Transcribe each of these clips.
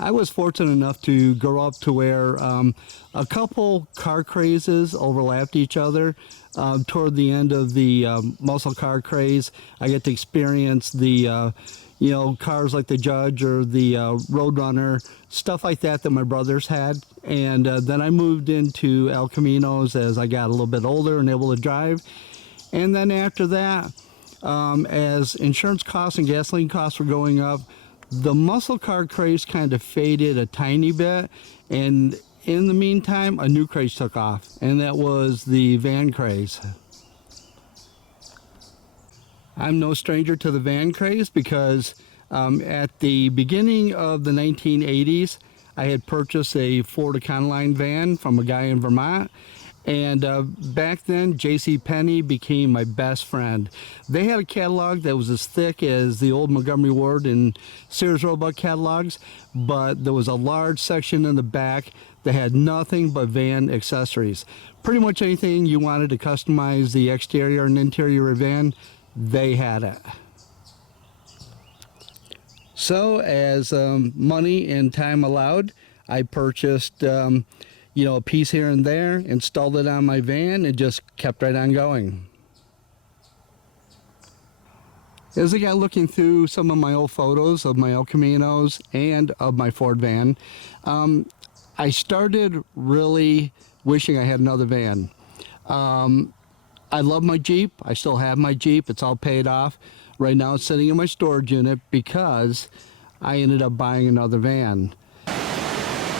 I was fortunate enough to grow up to where a couple car crazes overlapped each other. Toward the end of the muscle car craze, I get to experience the cars like the Judge or the Roadrunner, stuff like that my brothers had. And then I moved into El Caminos as I got a little bit older and able to drive. And then after that, as insurance costs and gasoline costs were going up, the muscle car craze kind of faded a tiny bit. And in the meantime, a new craze took off, and that was the van craze. I'm no stranger to the van craze because at the beginning of the 1980s, I had purchased a Ford Econoline van from a guy in Vermont. And back then, JCPenney became my best friend. They had a catalog that was as thick as the old Montgomery Ward and Sears Roebuck catalogs, but there was a large section in the back that had nothing but van accessories. Pretty much anything you wanted to customize the exterior and interior of a van, they had it. So as money and time allowed, I purchased a piece here and there, installed it on my van, and just kept right on going. As I got looking through some of my old photos of my El Caminos and of my Ford van, I started really wishing I had another van. I love my Jeep. I still have my Jeep. It's all paid off. Right now it's sitting in my storage unit because I ended up buying another van.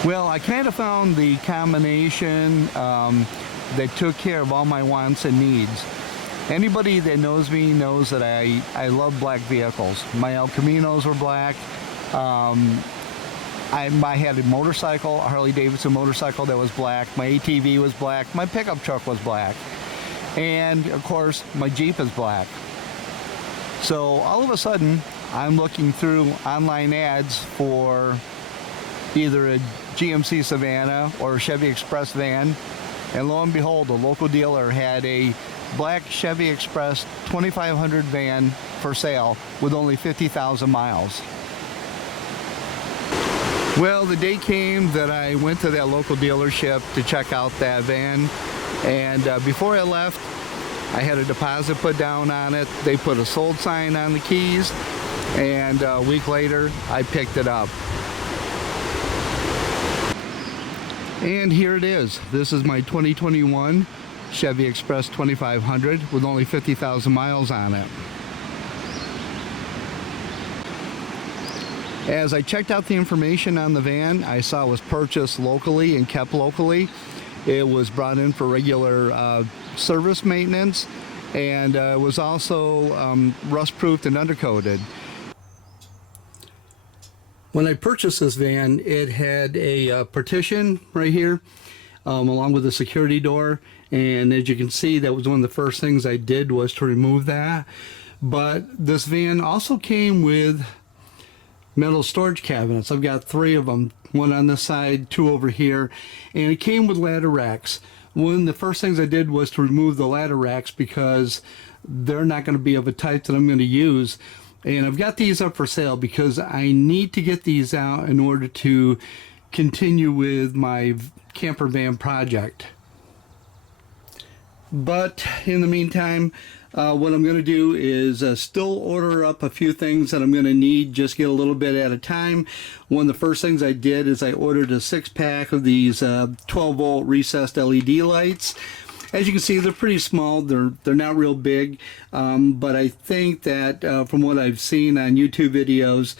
Well, I kind of found the combination that took care of all my wants and needs. Anybody that knows me knows that I love black vehicles. My El Caminos were black. I had a motorcycle, a Harley Davidson motorcycle that was black. My ATV was black. My pickup truck was black. And of course, my Jeep is black. So all of a sudden, I'm looking through online ads for either a GMC Savannah or a Chevy Express van, and lo and behold, a local dealer had a black Chevy Express 2500 van for sale with only 50,000 miles. Well, the day came that I went to that local dealership to check out that van, and before I left, I had a deposit put down on it. They put a sold sign on the keys, and a week later, I picked it up. And here it is. This is my 2021 Chevy Express 2500 with only 50,000 miles on it. As I checked out the information on the van, I saw it was purchased locally and kept locally. It was brought in for regular service maintenance, and it was also rust-proofed and undercoated. When I purchased this van, it had a partition right here along with a security door, and as you can see, that was one of the first things I did was to remove that. But this van also came with metal storage cabinets. I've got 3 of them, one on this side, 2 over here, and it came with ladder racks. One of the first things I did was to remove the ladder racks because they're not going to be of a type that I'm going to use. And I've got these up for sale because I need to get these out in order to continue with my camper van project. But in the meantime, what I'm going to do is still order up a few things that I'm going to need, just get a little bit at a time. One of the first things I did is I ordered a 6-pack of these 12-volt recessed LED lights. As you can see, they're pretty small. They're not real big, but I think that from what I've seen on YouTube videos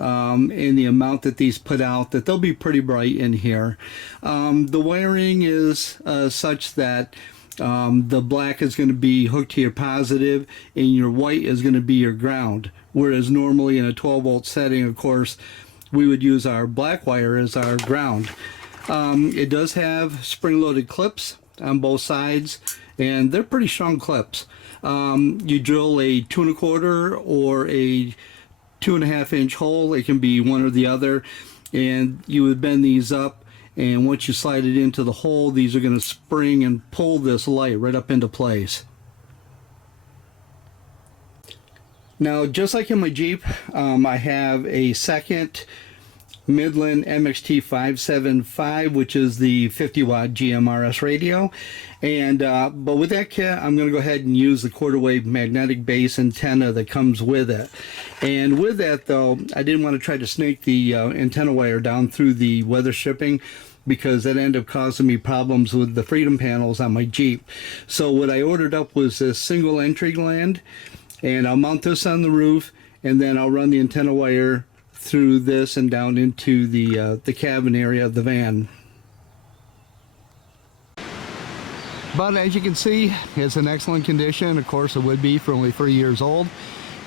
and the amount that these put out, that they'll be pretty bright in here. The wiring is such that the black is going to be hooked to your positive and your white is going to be your ground, whereas normally in a 12-volt setting, of course, we would use our black wire as our ground. It does have spring-loaded clips on both sides, and they're pretty strong clips. You drill a 2 1/4 or a 2.5 inch hole. It can be one or the other, and you would bend these up, and once you slide it into the hole, these are going to spring and pull this light right up into place. Now, just like in my Jeep, I have a second Midland MXT 575, which is the 50 watt GMRS radio. And but with that kit, I'm going to go ahead and use the quarter wave magnetic base antenna that comes with it. And with that though, I didn't want to try to snake the antenna wire down through the weather stripping, because that ended up causing me problems with the freedom panels on my Jeep. So what I ordered up was this single entry gland, and I'll mount this on the roof, and then I'll run the antenna wire through this and down into the cabin area of the van. But as you can see, it's in excellent condition. Of course it would be for only 3 years old.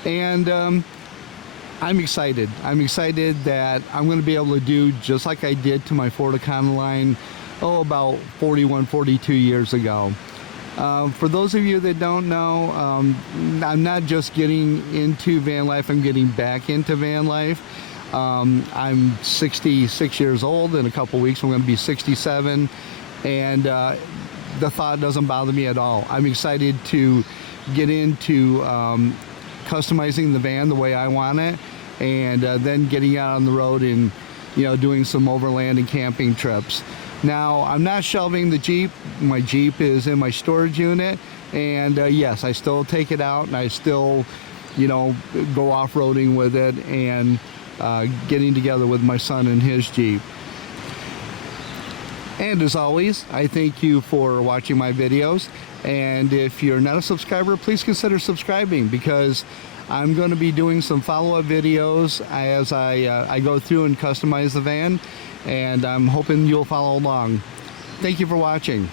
And I'm excited. I'm excited that I'm going to be able to do just like I did to my Ford Econoline, about 41, 42 years ago. For those of you that don't know, I'm not just getting into van life, I'm getting back into van life. I'm 66 years old. In a couple weeks I'm going to be 67, and the thought doesn't bother me at all. I'm excited to get into customizing the van the way I want it, and then getting out on the road and doing some overland and camping trips. Now, I'm not shelving the Jeep. My Jeep is in my storage unit, and yes, I still take it out and I still go off-roading with it, and getting together with my son and his Jeep. And as always, I thank you for watching my videos, and if you're not a subscriber, please consider subscribing, because I'm going to be doing some follow-up videos as I go through and customize the van, and I'm hoping you'll follow along. Thank you for watching.